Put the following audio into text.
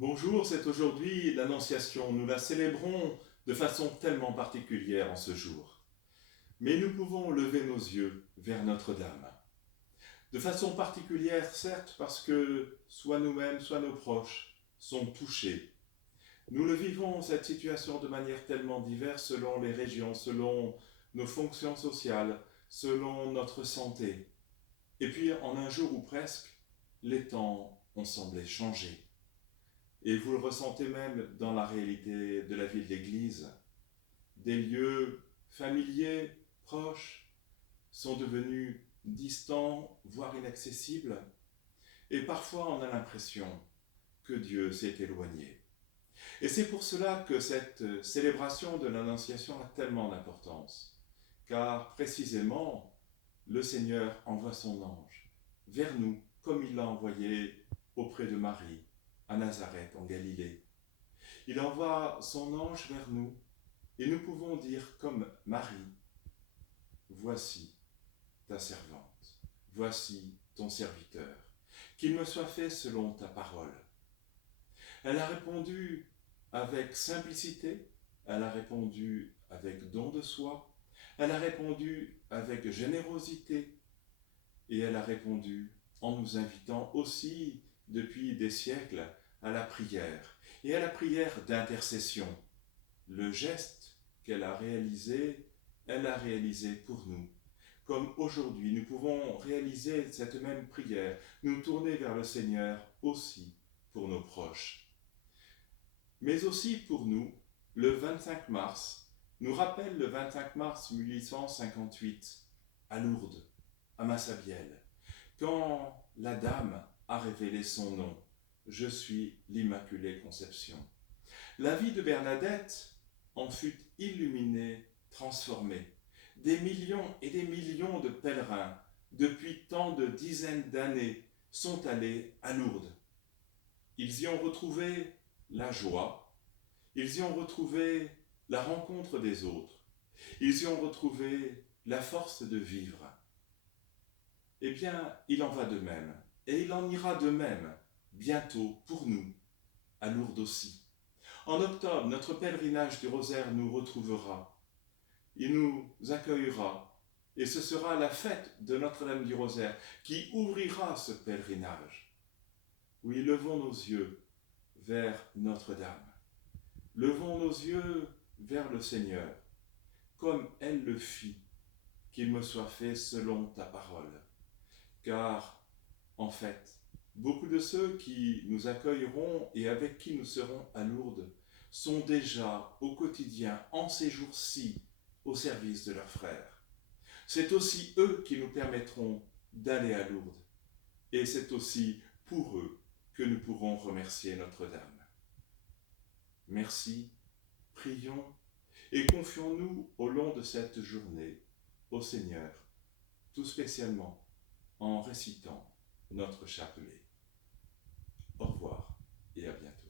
Bonjour, c'est aujourd'hui l'Annonciation. Nous la célébrons de façon tellement particulière en ce jour. Mais nous pouvons lever nos yeux vers Notre-Dame. De façon particulière, certes, parce que soit nous-mêmes, soit nos proches sont touchés. Nous le vivons, cette situation, de manière tellement diverse selon les régions, selon nos fonctions sociales, selon notre santé. Et puis, en un jour ou presque, les temps ont semblé changer. Et vous le ressentez même dans la réalité de la vie de l'Église. Des lieux familiers, proches, sont devenus distants, voire inaccessibles. Et parfois on a l'impression que Dieu s'est éloigné. Et c'est pour cela que cette célébration de l'Annonciation a tellement d'importance. Car précisément, le Seigneur envoie son ange vers nous, comme il l'a envoyé auprès de Marie, à Nazareth, en Galilée. Il envoie son ange vers nous, et nous pouvons dire comme Marie, voici ta servante, voici ton serviteur, qu'il me soit fait selon ta parole. Elle a répondu avec simplicité, elle a répondu avec don de soi, elle a répondu avec générosité, et elle a répondu en nous invitant aussi, depuis des siècles, à la prière, et à la prière d'intercession. Le geste qu'elle a réalisé, elle l'a réalisé pour nous. Comme aujourd'hui, nous pouvons réaliser cette même prière, nous tourner vers le Seigneur aussi pour nos proches. Mais aussi pour nous, le 25 mars nous rappelle le 25 mars 1858 à Lourdes, à Massabielle, quand la Dame a révélé son nom. Je suis l'Immaculée Conception. La vie de Bernadette en fut illuminée, transformée. Des millions et des millions de pèlerins, depuis tant de dizaines d'années, sont allés à Lourdes. Ils y ont retrouvé la joie, ils y ont retrouvé la rencontre des autres, ils y ont retrouvé la force de vivre. Eh bien, il en va de même, et il en ira de même, bientôt pour nous, à Lourdes aussi. En octobre, notre pèlerinage du Rosaire nous retrouvera. Il nous accueillera, et ce sera la fête de Notre-Dame du Rosaire qui ouvrira ce pèlerinage. Oui, levons nos yeux vers Notre-Dame. Levons nos yeux vers le Seigneur, comme elle le fit, qu'il me soit fait selon ta parole. Car, en fait, beaucoup de ceux qui nous accueilleront et avec qui nous serons à Lourdes sont déjà au quotidien, en ces jours-ci, au service de leurs frères. C'est aussi eux qui nous permettront d'aller à Lourdes. Et c'est aussi pour eux que nous pourrons remercier Notre-Dame. Merci, prions et confions-nous au long de cette journée au Seigneur, tout spécialement en récitant notre chapelet. Au revoir et à bientôt.